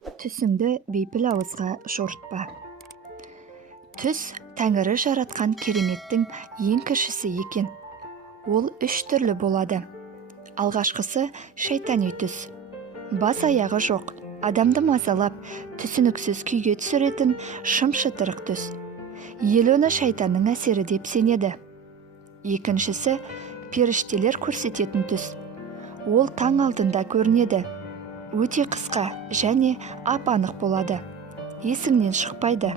Түсіңді бейпіл ауызға жортпа. Түс Тәңірі жаратқан кереметтің ең кішісі екен. Ол 3 түрлі болады. Алғашқысы шайтани түс. Бас аяғы жоқ, адамды мазалап, түсініксіз күйге түсіретін шым-шытырық түс. Ел оны шайтанның әсері деп сенеді. Екіншісі періштелер көрсететін түс. Ол таң алдында көрінеді. Өте қысқа және ап-анық болады. Есіңнен шықпайды.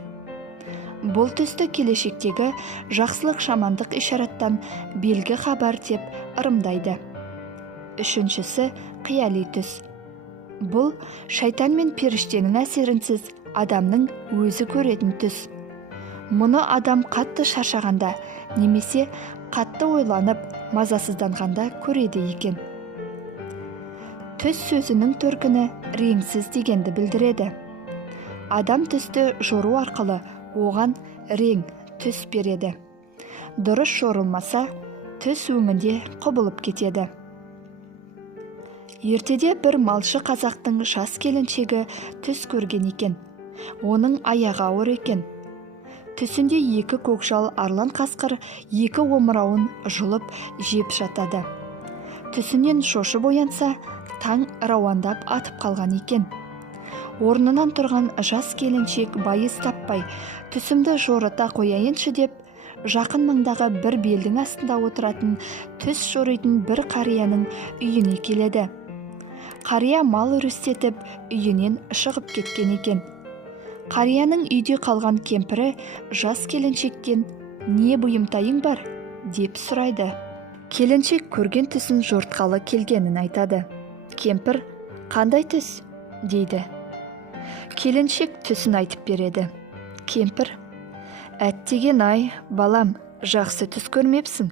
Бұл түсті келешектегі жақсылық жамандық ишараттан белгі хабар деп ырымдайды. Үшіншісі қияли түс. Бұл шайтан мен періштенің әсерінсіз адамның өзі көретін түс. Мұны адам қатты шаршағанда немесе қатты ойланып мазасызданғанда көреді екен. Түс сөзінің төркіні реңсіз дегенді білдіреді. Адам түсті жору арқылы оған рең, түс береді. Дұрыс жорылмаса, түс өңінде құбылып кетеді. Ертеде бір малшы қазақтың жас келіншегі түс көрген екен. Оның аяғы ауыр екен. Түсінде 2 көкжал арлан қасқыр 2 омырауын жұлып жеп жатады. Түсінен шошып оянса, таң рауандап атып қалған екен. Орнынан тұрған жас келіншек байыз таппай, түсімді жорыта қояйыншы деп, жақын маңдағы бір белдің астында отыратын түс жоритын бір қарияның үйіне келеді. Қария мал үрістетіп, үйінен шығып кеткен екен. Қарияның үйде қалған кемпірі жас келіншектен «Не бұйымтайың бар?» деп сұрайды. Келіншек көрген түсін жортқалы келгенін айтады. Кемпір «Қандай түс?» дейді. Келіншек түсін айтып береді. Кемпір «Әттеген-ай, балам, жақсы түс көрмепсің.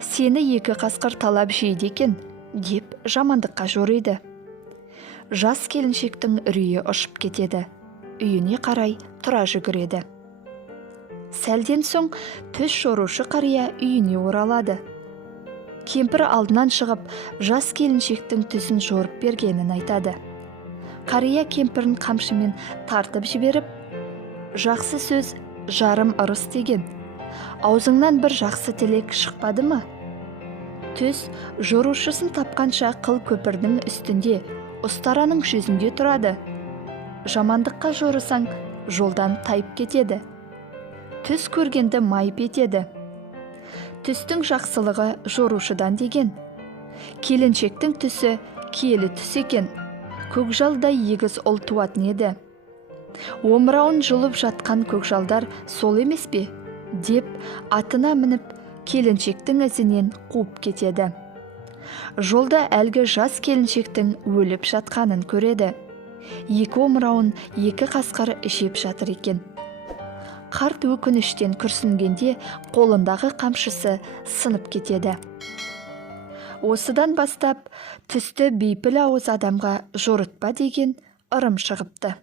Сені 2 қасқыр талап жейді екен» деп жамандыққа жориды. Жас келіншектің үрейі ұшып кетеді. Үйіне қарай тұра жүгіреді. Сәлден соң түс жорушы қария үйіне оралады. Кемпір алдынан шығып, жас келіншектің түсін жорып бергенін айтады. Қария кемпірін қамшымен тартып жіберіп, «Жақсы сөз, жарым ырыс деген. Аузыңнан бір жақсы тілек шықпады ма?» Түс жорушысын тапқанша қыл көпірдің үстінде, ұстараның жүзінде тұрады. Жамандыққа жорысаң, жолдан тайып кетеді. Түс көргенді майып етеді. Түстің жақсылығы жорушыдан деген. Келіншектің түсі киелі түс екен. Көкжалдай егіз ұл туатын еді. Омырауын жұлып жатқан көкжалдар сол емес пе? Деп атына мініп, келіншектің ізінен қуып кетеді. Жолда әлгі жас келіншектің өліп жатқанын көреді. 2 омырауын 2 қасқыр жеп жатыр екен. Қарт өкініштен күрсінгенде қолындағы қамшысы сынып кетеді. Осыдан бастап түсті бейпіл ауыз адамға жорытпа деген ырым шығыпты.